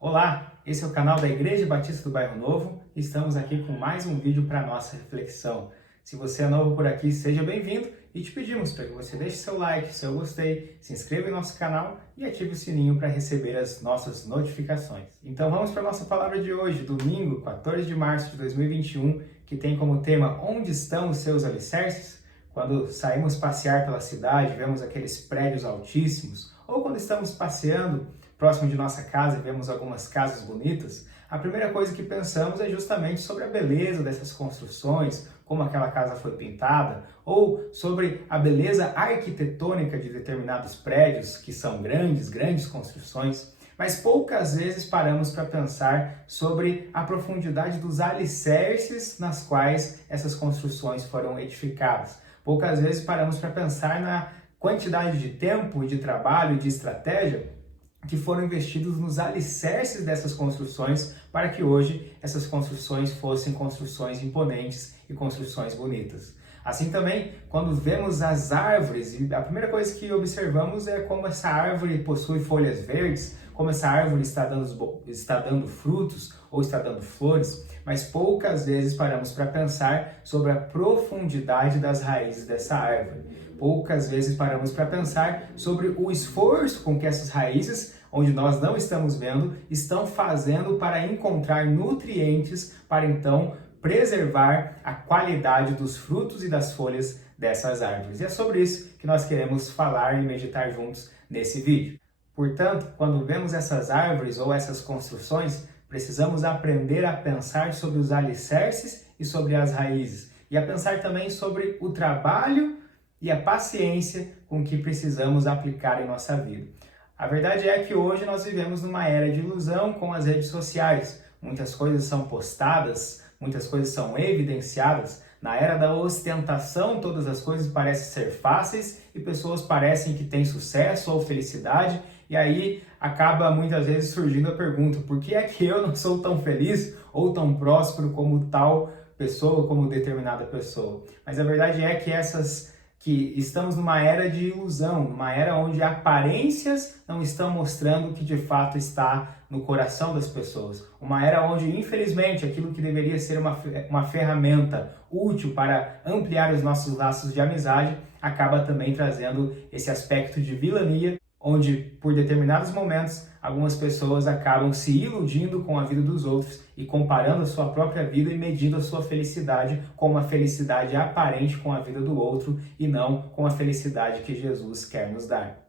Olá, esse é o canal da Igreja Batista do Bairro Novo e estamos aqui com mais um vídeo para nossa reflexão. Se você é novo por aqui, seja bem-vindo e te pedimos para que você deixe seu like, seu gostei, se inscreva em nosso canal e ative o sininho para receber as nossas notificações. Então vamos para a nossa palavra de hoje, domingo, 14 de março de 2021, que tem como tema Onde estão os seus alicerces? Quando saímos passear pela cidade, vemos aqueles prédios altíssimos, ou quando estamos passeando próximo de nossa casa e vemos algumas casas bonitas, a primeira coisa que pensamos é justamente sobre a beleza dessas construções, como aquela casa foi pintada, ou sobre a beleza arquitetônica de determinados prédios, que são grandes construções. Mas poucas vezes paramos para pensar sobre a profundidade dos alicerces nas quais essas construções foram edificadas. Poucas vezes paramos para pensar na quantidade de tempo e de trabalho e de estratégia que foram investidos nos alicerces dessas construções para que hoje essas construções fossem construções imponentes e construções bonitas. Assim também, quando vemos as árvores, a primeira coisa que observamos é como essa árvore possui folhas verdes, como essa árvore está dando frutos ou está dando flores, mas poucas vezes paramos para pensar sobre a profundidade das raízes dessa árvore. Poucas vezes paramos para pensar sobre o esforço com que essas raízes, onde nós não estamos vendo, estão fazendo para encontrar nutrientes para então preservar a qualidade dos frutos e das folhas dessas árvores. E é sobre isso que nós queremos falar e meditar juntos nesse vídeo. Portanto, quando vemos essas árvores ou essas construções, precisamos aprender a pensar sobre os alicerces e sobre as raízes, e a pensar também sobre o trabalho e a paciência com que precisamos aplicar em nossa vida. A verdade é que hoje nós vivemos numa era de ilusão com as redes sociais. Muitas coisas são postadas, muitas coisas são evidenciadas. Na era da ostentação, todas as coisas parecem ser fáceis e pessoas parecem que têm sucesso ou felicidade. E aí acaba muitas vezes surgindo a pergunta: por que é que eu não sou tão feliz ou tão próspero como tal pessoa, como determinada pessoa? Mas a verdade é que estamos numa era de ilusão, numa era onde aparências não estão mostrando o que de fato está no coração das pessoas. Uma era onde, infelizmente, aquilo que deveria ser uma ferramenta útil para ampliar os nossos laços de amizade acaba também trazendo esse aspecto de vilania, onde, por determinados momentos, algumas pessoas acabam se iludindo com a vida dos outros e comparando a sua própria vida e medindo a sua felicidade com uma felicidade aparente com a vida do outro e não com a felicidade que Jesus quer nos dar.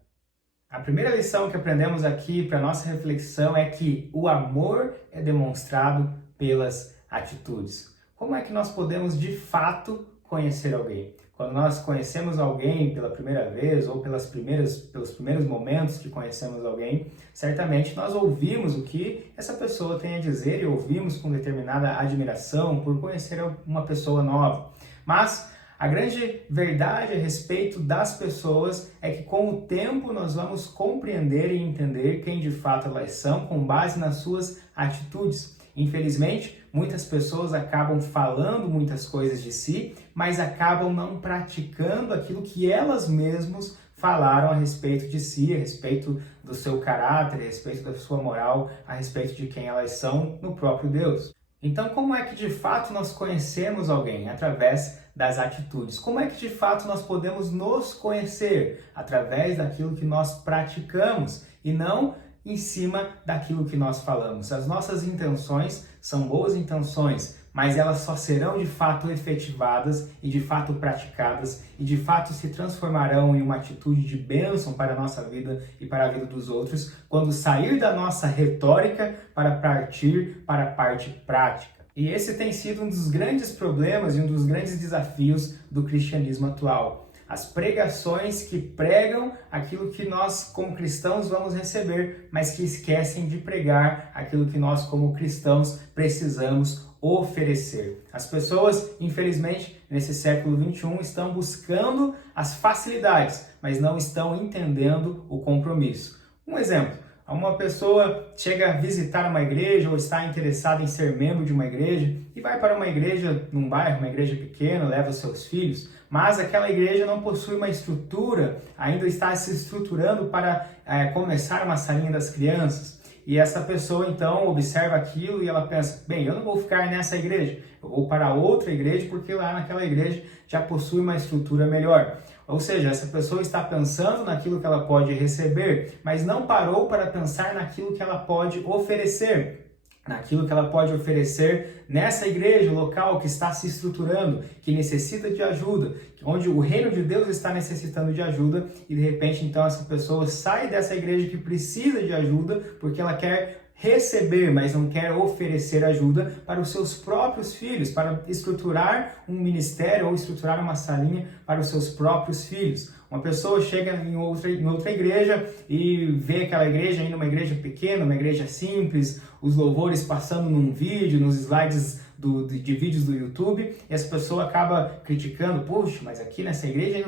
A primeira lição que aprendemos aqui para nossa reflexão é que o amor é demonstrado pelas atitudes. Como é que nós podemos de fato conhecer alguém? Quando nós conhecemos alguém pela primeira vez ou pelos primeiros momentos que conhecemos alguém, certamente nós ouvimos o que essa pessoa tem a dizer e ouvimos com determinada admiração por conhecer uma pessoa nova. Mas a grande verdade a respeito das pessoas é que com o tempo nós vamos compreender e entender quem de fato elas são com base nas suas atitudes. Infelizmente, muitas pessoas acabam falando muitas coisas de si, mas acabam não praticando aquilo que elas mesmas falaram a respeito de si, a respeito do seu caráter, a respeito da sua moral, a respeito de quem elas são no próprio Deus. Então, como é que de fato nós conhecemos alguém? Através das atitudes. Como é que de fato nós podemos nos conhecer? Através daquilo que nós praticamos e não em cima daquilo que nós falamos. As nossas intenções são boas intenções, mas elas só serão de fato efetivadas e de fato praticadas e de fato se transformarão em uma atitude de bênção para a nossa vida e para a vida dos outros quando sair da nossa retórica para partir para a parte prática. E esse tem sido um dos grandes problemas e um dos grandes desafios do cristianismo atual. As pregações que pregam aquilo que nós, como cristãos, vamos receber, mas que esquecem de pregar aquilo que nós, como cristãos, precisamos oferecer. As pessoas, infelizmente, nesse século XXI, estão buscando as facilidades, mas não estão entendendo o compromisso. Um exemplo: uma pessoa chega a visitar uma igreja ou está interessada em ser membro de uma igreja e vai para uma igreja num bairro, uma igreja pequena, leva os seus filhos, mas aquela igreja não possui uma estrutura, ainda está se estruturando para começar uma salinha das crianças. e essa pessoa então observa aquilo e ela pensa, bem, eu não vou ficar nessa igreja, eu vou para outra igreja porque lá naquela igreja já possui uma estrutura melhor. Ou seja, essa pessoa está pensando naquilo que ela pode receber, mas não parou para pensar naquilo que ela pode oferecer. Naquilo que ela pode oferecer nessa igreja local que está se estruturando, que necessita de ajuda, onde o reino de Deus está necessitando de ajuda e de repente então essa pessoa sai dessa igreja que precisa de ajuda porque ela quer receber, mas não quer oferecer ajuda para os seus próprios filhos, para estruturar um ministério ou estruturar uma salinha para os seus próprios filhos. Uma pessoa chega em outra igreja e vê aquela igreja ainda uma igreja pequena, uma igreja simples, os louvores passando num vídeo, nos slides de vídeos do YouTube, e essa pessoa acaba criticando, poxa, mas aqui nessa igreja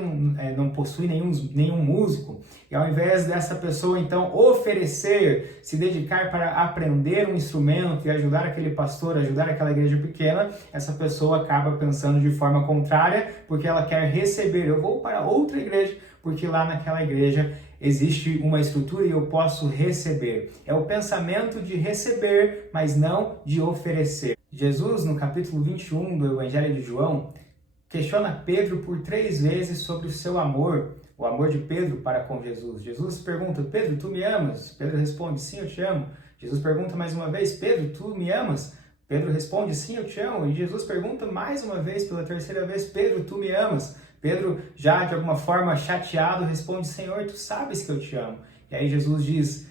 não possui nenhum músico. E ao invés dessa pessoa, então, oferecer, se dedicar para aprender um instrumento e ajudar aquele pastor, ajudar aquela igreja pequena, essa pessoa acaba pensando de forma contrária, porque ela quer receber. Eu vou para outra igreja, porque lá naquela igreja existe uma estrutura e eu posso receber. É o pensamento de receber, mas não de oferecer. Jesus, no capítulo 21 do Evangelho de João, questiona Pedro por 3 vezes sobre o seu amor, o amor de Pedro para com Jesus. Jesus pergunta, Pedro, tu me amas? Pedro responde, sim, eu te amo. Jesus pergunta mais uma vez, Pedro, tu me amas? Pedro responde, sim, eu te amo. E Jesus pergunta mais uma vez, pela 3ª vez, Pedro, tu me amas? Pedro, já de alguma forma chateado, responde, Senhor, tu sabes que eu te amo. E aí Jesus diz,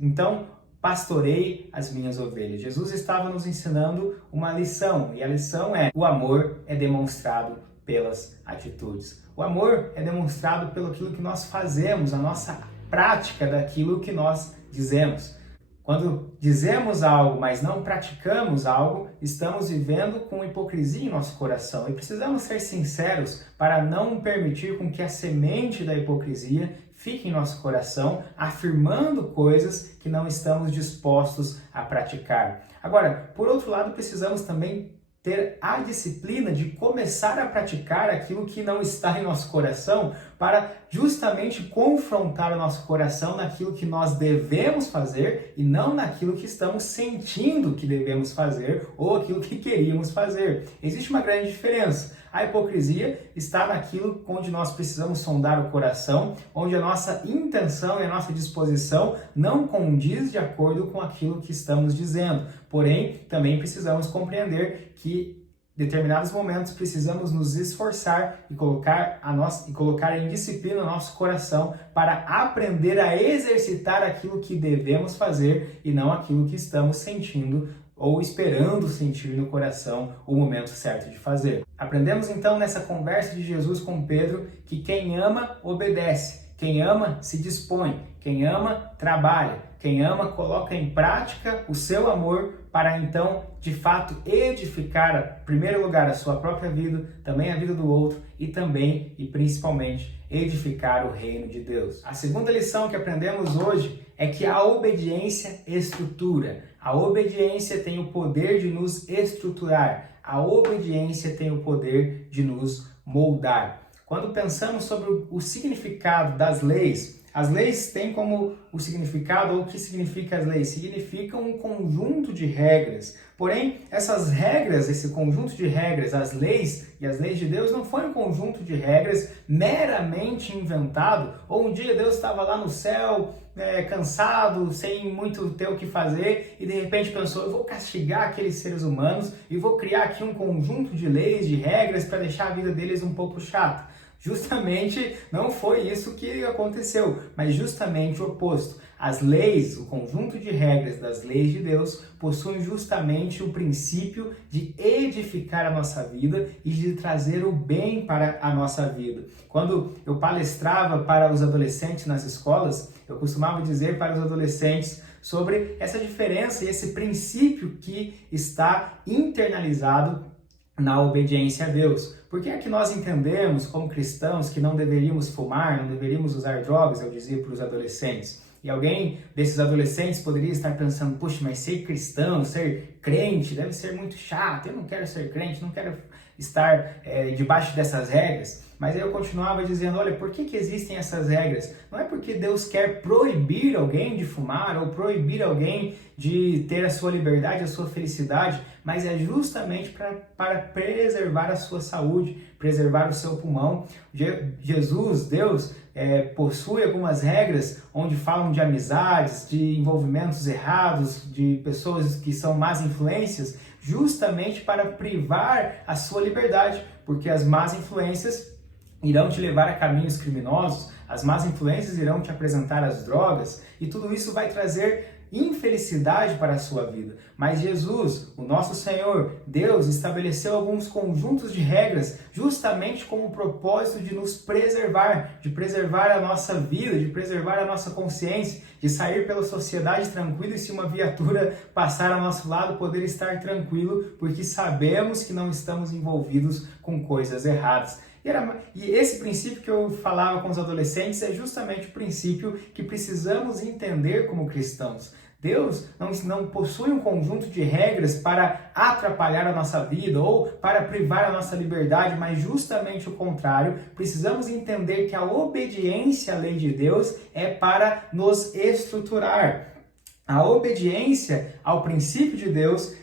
então pastorei as minhas ovelhas. Jesus estava nos ensinando uma lição, e a lição é, o amor é demonstrado pelas atitudes. O amor é demonstrado pelo aquilo que nós fazemos, a nossa prática daquilo que nós dizemos. Quando dizemos algo, mas não praticamos algo, estamos vivendo com hipocrisia em nosso coração. E precisamos ser sinceros para não permitir com que a semente da hipocrisia fique em nosso coração, afirmando coisas que não estamos dispostos a praticar. Agora, por outro lado, precisamos também ter a disciplina de começar a praticar aquilo que não está em nosso coração para justamente confrontar o nosso coração naquilo que nós devemos fazer e não naquilo que estamos sentindo que devemos fazer ou aquilo que queríamos fazer. Existe uma grande diferença. A hipocrisia está naquilo onde nós precisamos sondar o coração, onde a nossa intenção e a nossa disposição não condiz de acordo com aquilo que estamos dizendo. Porém, também precisamos compreender que em determinados momentos precisamos nos esforçar e colocar em disciplina o nosso coração para aprender a exercitar aquilo que devemos fazer e não aquilo que estamos sentindo ou esperando sentir no coração o momento certo de fazer. Aprendemos então nessa conversa de Jesus com Pedro que quem ama obedece, quem ama se dispõe, quem ama trabalha, quem ama coloca em prática o seu amor para então, de fato, edificar, em primeiro lugar, a sua própria vida, também a vida do outro e também e principalmente edificar o reino de Deus. A segunda lição que aprendemos hoje é que a obediência estrutura. A obediência tem o poder de nos estruturar. A obediência tem o poder de nos moldar. Quando pensamos sobre o significado das leis, as leis têm como o significado, ou o que significa as leis? Significam um conjunto de regras. Porém, essas regras, esse conjunto de regras, as leis e as leis de Deus não foi um conjunto de regras meramente inventado, ou um dia Deus estava lá no céu, cansado, sem muito ter o que fazer, e de repente pensou, eu vou castigar aqueles seres humanos e vou criar aqui um conjunto de leis, de regras para deixar a vida deles um pouco chata. Justamente não foi isso que aconteceu, mas justamente o oposto. As leis, o conjunto de regras das leis de Deus, possuem justamente o princípio de edificar a nossa vida e de trazer o bem para a nossa vida. Quando eu palestrava para os adolescentes nas escolas, eu costumava dizer para os adolescentes sobre essa diferença e esse princípio que está internalizado na obediência a Deus. Por que é que nós entendemos como cristãos que não deveríamos fumar, não deveríamos usar drogas, eu dizia para os adolescentes? E alguém desses adolescentes poderia estar pensando, puxa, mas ser cristão, ser crente, deve ser muito chato, eu não quero ser crente, não quero estar debaixo dessas regras. Mas aí eu continuava dizendo, olha, por que existem essas regras? Não é porque Deus quer proibir alguém de fumar ou proibir alguém de ter a sua liberdade, a sua felicidade, mas é justamente para preservar a sua saúde, preservar o seu pulmão. Jesus, Deus, possui algumas regras onde falam de amizades, de envolvimentos errados, de pessoas que são más influências, justamente para privar a sua liberdade, porque as más influências irão te levar a caminhos criminosos, as más influências irão te apresentar as drogas e tudo isso vai trazer infelicidade para a sua vida. Mas Jesus, o nosso Senhor, Deus, estabeleceu alguns conjuntos de regras justamente com o propósito de nos preservar, de preservar a nossa vida, de preservar a nossa consciência, de sair pela sociedade tranquilo e se uma viatura passar ao nosso lado poder estar tranquilo, porque sabemos que não estamos envolvidos com coisas erradas. E esse princípio que eu falava com os adolescentes é justamente o princípio que precisamos entender como cristãos. Deus não possui um conjunto de regras para atrapalhar a nossa vida ou para privar a nossa liberdade, mas justamente o contrário. Precisamos entender que a obediência à lei de Deus é para nos estruturar. A obediência ao princípio de Deus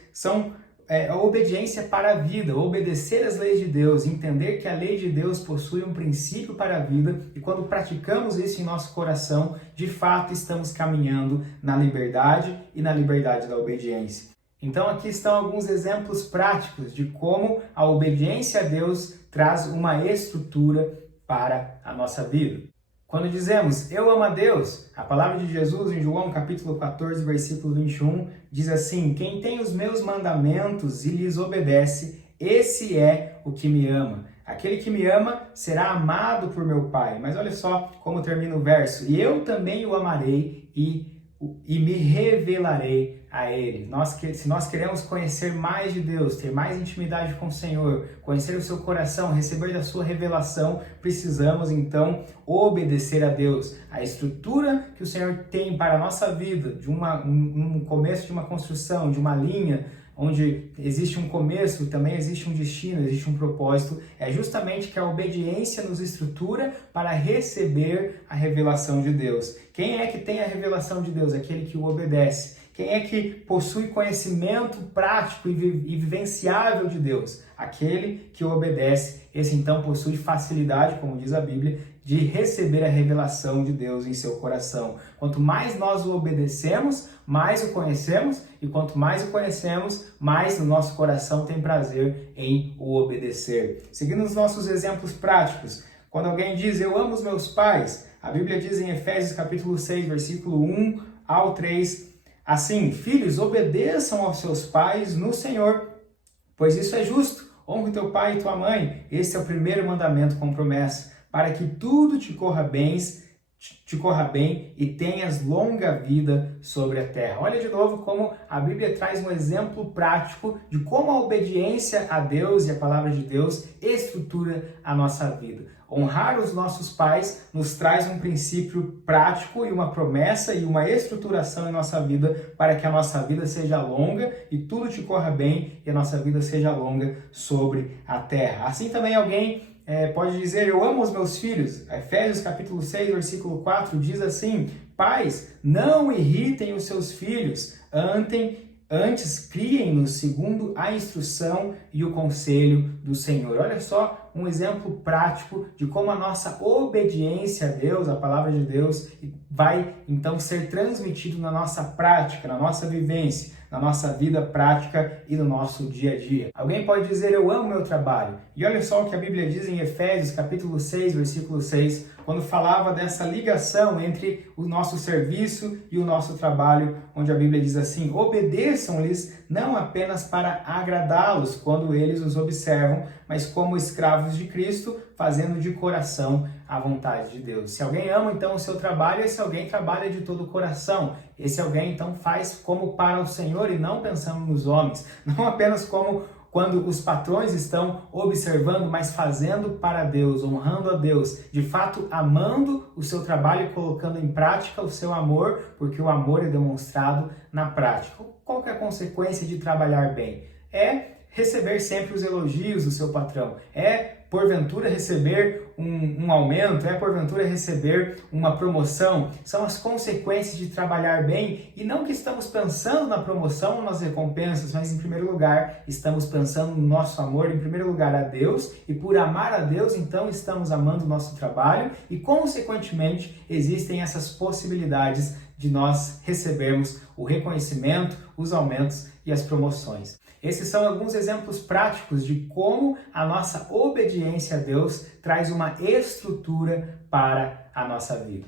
a obediência para a vida, obedecer às leis de Deus, entender que a lei de Deus possui um princípio para a vida e quando praticamos isso em nosso coração, de fato estamos caminhando na liberdade e na liberdade da obediência. Então aqui estão alguns exemplos práticos de como a obediência a Deus traz uma estrutura para a nossa vida. Quando dizemos, eu amo a Deus, a palavra de Jesus em João capítulo 14, versículo 21, diz assim, quem tem os meus mandamentos e lhes obedece, esse é o que me ama. Aquele que me ama será amado por meu Pai. Mas olha só como termina o verso, e eu também o amarei e me revelarei a Ele. Se nós queremos conhecer mais de Deus, ter mais intimidade com o Senhor, conhecer o seu coração, receber da sua revelação, precisamos então obedecer a Deus. A estrutura que o Senhor tem para a nossa vida, um começo de uma construção, de uma linha, onde existe um começo, também existe um destino, existe um propósito, é justamente que a obediência nos estrutura para receber a revelação de Deus. Quem é que tem a revelação de Deus? Aquele que o obedece. Quem é que possui conhecimento prático e vivenciável de Deus? Aquele que o obedece. Esse então possui facilidade, como diz a Bíblia, de receber a revelação de Deus em seu coração. Quanto mais nós o obedecemos, mais o conhecemos, e quanto mais o conhecemos, mais o nosso coração tem prazer em o obedecer. Seguindo os nossos exemplos práticos, quando alguém diz, eu amo os meus pais, a Bíblia diz em Efésios capítulo 6, versículo 1 ao 3, assim, filhos, obedeçam aos seus pais no Senhor, pois isso é justo. Honre teu pai e tua mãe. Esse é o primeiro mandamento com promessa, para que tudo te corra bem e tenhas longa vida sobre a terra. Olha de novo como a Bíblia traz um exemplo prático de como a obediência a Deus e a palavra de Deus estrutura a nossa vida. Honrar os nossos pais nos traz um princípio prático e uma promessa e uma estruturação em nossa vida para que a nossa vida seja longa e tudo te corra bem e a nossa vida seja longa sobre a terra. Assim também alguém pode dizer, eu amo os meus filhos. Efésios capítulo 6, versículo 4 diz assim, pais, não irritem os seus filhos, antes criem-nos segundo a instrução e o conselho do Senhor. Olha só um exemplo prático de como a nossa obediência a Deus, a palavra de Deus, vai então ser transmitido na nossa prática, na nossa vivência, na nossa vida prática e no nosso dia a dia. Alguém pode dizer, eu amo meu trabalho. E olha só o que a Bíblia diz em Efésios capítulo 6, versículo 6, quando falava dessa ligação entre o nosso serviço e o nosso trabalho, onde a Bíblia diz assim, obedeçam-lhes não apenas para agradá-los quando eles os observam, mas como escravos de Cristo, fazendo de coração a vontade de Deus. Se alguém ama então o seu trabalho, esse alguém trabalha de todo o coração. Esse alguém então faz como para o Senhor e não pensando nos homens, não apenas como quando os patrões estão observando, mas fazendo para Deus, honrando a Deus, de fato amando o seu trabalho e colocando em prática o seu amor, porque o amor é demonstrado na prática. Qual que é a consequência de trabalhar bem? É receber sempre os elogios do seu patrão, é porventura receber um aumento, é porventura receber uma promoção. São as consequências de trabalhar bem, e não que estamos pensando na promoção ou nas recompensas, mas em primeiro lugar estamos pensando no nosso amor, em primeiro lugar a Deus, e por amar a Deus então estamos amando o nosso trabalho, e consequentemente existem essas possibilidades de nós recebermos o reconhecimento, os aumentos e as promoções. Esses são alguns exemplos práticos de como a nossa obediência a Deus traz uma estrutura para a nossa vida.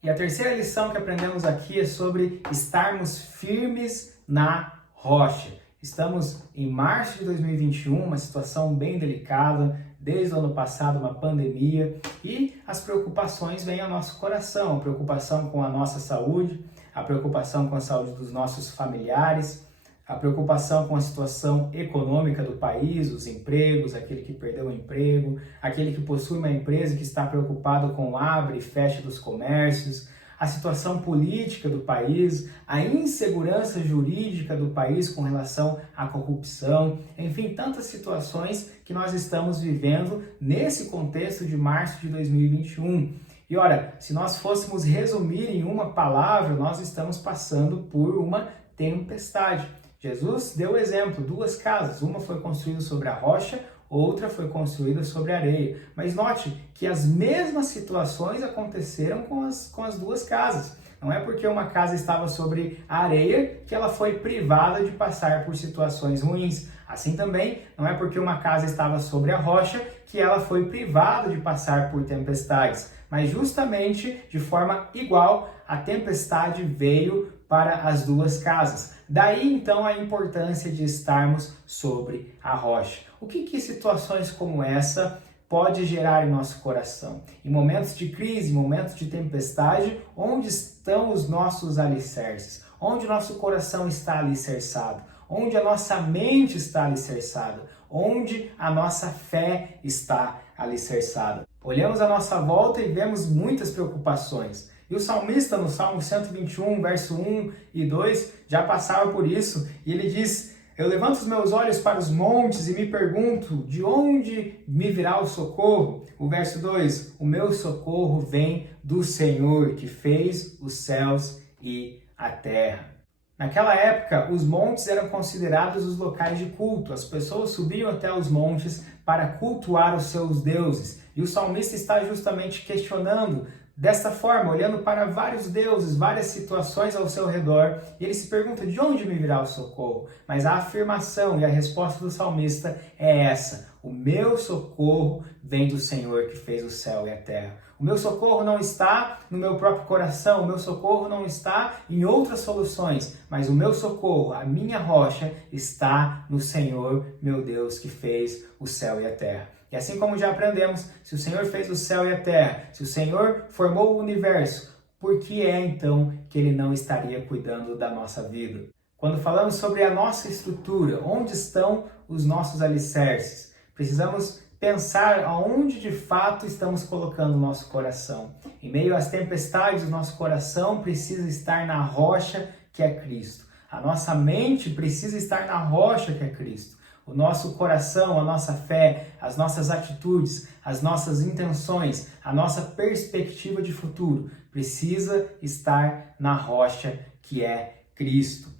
E a terceira lição que aprendemos aqui é sobre estarmos firmes na rocha. Estamos em março de 2021, uma situação bem delicada, desde o ano passado uma pandemia, e as preocupações vêm ao nosso coração, a preocupação com a nossa saúde, a preocupação com a saúde dos nossos familiares, a preocupação com a situação econômica do país, os empregos, aquele que perdeu o emprego, aquele que possui uma empresa que está preocupado com o abre e fecha dos comércios, a situação política do país, a insegurança jurídica do país com relação à corrupção, enfim, tantas situações que nós estamos vivendo nesse contexto de março de 2021. E olha, se nós fôssemos resumir em uma palavra, nós estamos passando por uma tempestade. Jesus deu o exemplo, 2 casas, uma foi construída sobre a rocha, outra foi construída sobre a areia. Mas note que as mesmas situações aconteceram com as 2 casas. Não é porque uma casa estava sobre a areia que ela foi privada de passar por situações ruins. Assim também, não é porque uma casa estava sobre a rocha que ela foi privada de passar por tempestades. Mas justamente de forma igual, a tempestade veio para as 2 casas. Daí então a importância de estarmos sobre a rocha. O que situações como essa pode gerar em nosso coração? Em momentos de crise, momentos de tempestade, onde estão os nossos alicerces? Onde o nosso coração está alicerçado? Onde a nossa mente está alicerçada? Onde a nossa fé está alicerçada? Olhamos à nossa volta e vemos muitas preocupações. E o salmista, no Salmo 121, verso 1 e 2, já passava por isso. E ele diz: eu levanto os meus olhos para os montes e me pergunto, de onde me virá o socorro? O verso 2, o meu socorro vem do Senhor, que fez os céus e a terra. Naquela época, os montes eram considerados os locais de culto. As pessoas subiam até os montes para cultuar os seus deuses. E o salmista está justamente questionando desta forma, olhando para vários deuses, várias situações ao seu redor, e ele se pergunta, de onde me virá o socorro? Mas a afirmação e a resposta do salmista é essa: o meu socorro vem do Senhor que fez o céu e a terra. O meu socorro não está no meu próprio coração, o meu socorro não está em outras soluções, mas o meu socorro, a minha rocha, está no Senhor, meu Deus, que fez o céu e a terra. E assim como já aprendemos, se o Senhor fez o céu e a terra, se o Senhor formou o universo, por que é então que Ele não estaria cuidando da nossa vida? Quando falamos sobre a nossa estrutura, onde estão os nossos alicerces? Precisamos pensar aonde de fato estamos colocando o nosso coração. Em meio às tempestades, o nosso coração precisa estar na rocha que é Cristo. A nossa mente precisa estar na rocha que é Cristo. O nosso coração, a nossa fé, as nossas atitudes, as nossas intenções, a nossa perspectiva de futuro precisa estar na rocha que é Cristo.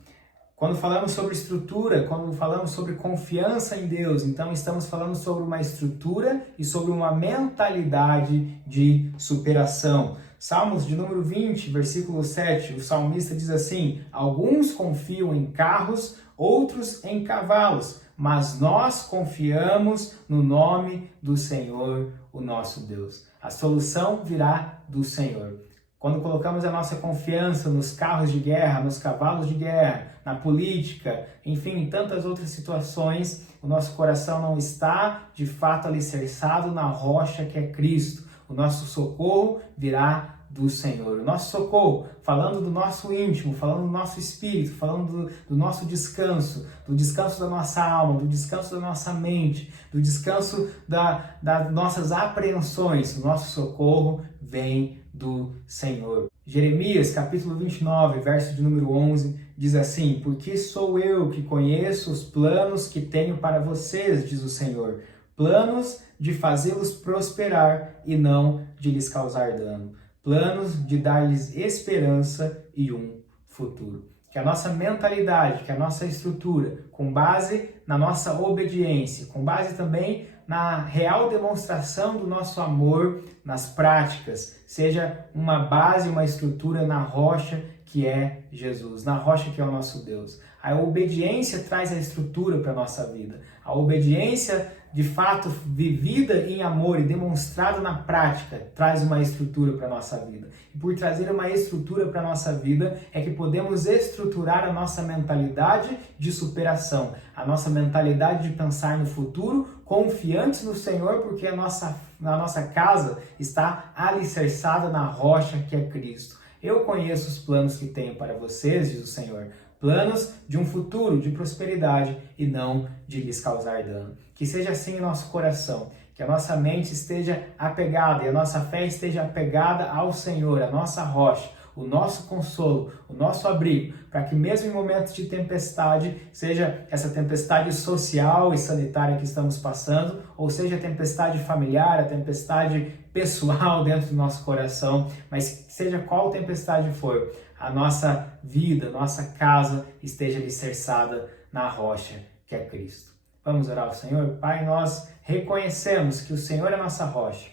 Quando falamos sobre estrutura, quando falamos sobre confiança em Deus, então estamos falando sobre uma estrutura e sobre uma mentalidade de superação. Salmos de número 20, versículo 7, o salmista diz assim: alguns confiam em carros, outros em cavalos, mas nós confiamos no nome do Senhor, o nosso Deus. A solução virá do Senhor. Quando colocamos a nossa confiança nos carros de guerra, nos cavalos de guerra, na política, enfim, em tantas outras situações, o nosso coração não está de fato alicerçado na rocha que é Cristo. O nosso socorro virá do Senhor. O nosso socorro, falando do nosso íntimo, falando do nosso espírito, falando do nosso descanso, do descanso da nossa alma, do descanso da nossa mente, do descanso das nossas apreensões. O nosso socorro vem do Senhor. Jeremias, capítulo 29, verso de número 11, diz assim: porque sou eu que conheço os planos que tenho para vocês, diz o Senhor, planos de fazê-los prosperar e não de lhes causar dano, planos de dar-lhes esperança e um futuro. Que a nossa mentalidade, que a nossa estrutura, com base na nossa obediência, com base também na real demonstração do nosso amor nas práticas, seja uma base, uma estrutura na rocha que é Jesus, na rocha que é o nosso Deus. A obediência traz a estrutura para a nossa vida. A obediência, de fato, vivida em amor e demonstrada na prática, traz uma estrutura para a nossa vida. E por trazer uma estrutura para a nossa vida, é que podemos estruturar a nossa mentalidade de superação, a nossa mentalidade de pensar no futuro, confiantes no Senhor, porque a nossa casa está alicerçada na rocha que é Cristo. Eu conheço os planos que tenho para vocês, diz o Senhor, planos de um futuro de prosperidade e não de lhes causar dano. Que seja assim em nosso coração, que a nossa mente esteja apegada e a nossa fé esteja apegada ao Senhor, a nossa rocha, o nosso consolo, o nosso abrigo, para que mesmo em momentos de tempestade, seja essa tempestade social e sanitária que estamos passando, ou seja a tempestade familiar, a tempestade pessoal dentro do nosso coração, mas seja qual tempestade for, a nossa vida, a nossa casa esteja alicerçada na rocha que é Cristo. Vamos orar ao Senhor? Pai, nós reconhecemos que o Senhor é a nossa rocha,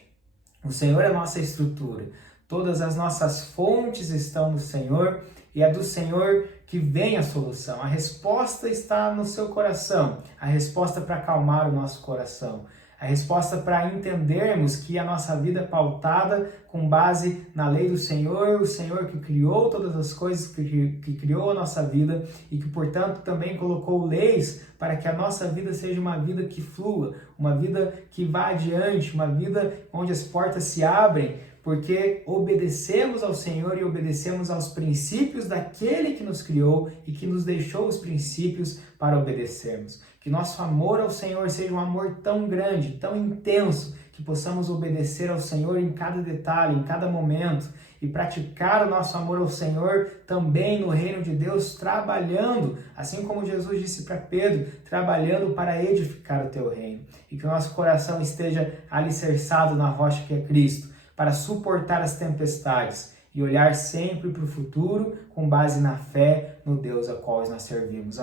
o Senhor é a nossa estrutura, todas as nossas fontes estão no Senhor e é do Senhor que vem a solução. A resposta está no seu coração, a resposta para acalmar o nosso coração, a resposta para entendermos que a nossa vida é pautada com base na lei do Senhor, o Senhor que criou todas as coisas, que criou a nossa vida e que, portanto, também colocou leis para que a nossa vida seja uma vida que flua, uma vida que vá adiante, uma vida onde as portas se abrem, porque obedecemos ao Senhor e obedecemos aos princípios daquele que nos criou e que nos deixou os princípios para obedecermos. Que nosso amor ao Senhor seja um amor tão grande, tão intenso, que possamos obedecer ao Senhor em cada detalhe, em cada momento, e praticar o nosso amor ao Senhor também no reino de Deus, trabalhando, assim como Jesus disse para Pedro, trabalhando para edificar o teu reino. E que o nosso coração esteja alicerçado na rocha que é Cristo, para suportar as tempestades e olhar sempre para o futuro com base na fé no Deus a qual nós servimos.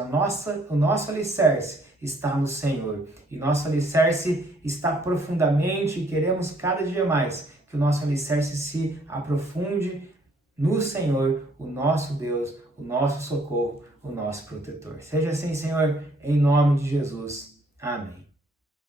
O nosso alicerce está no Senhor e nosso alicerce está profundamente e queremos cada dia mais que o nosso alicerce se aprofunde no Senhor, o nosso Deus, o nosso socorro, o nosso protetor. Seja assim, Senhor, em nome de Jesus. Amém.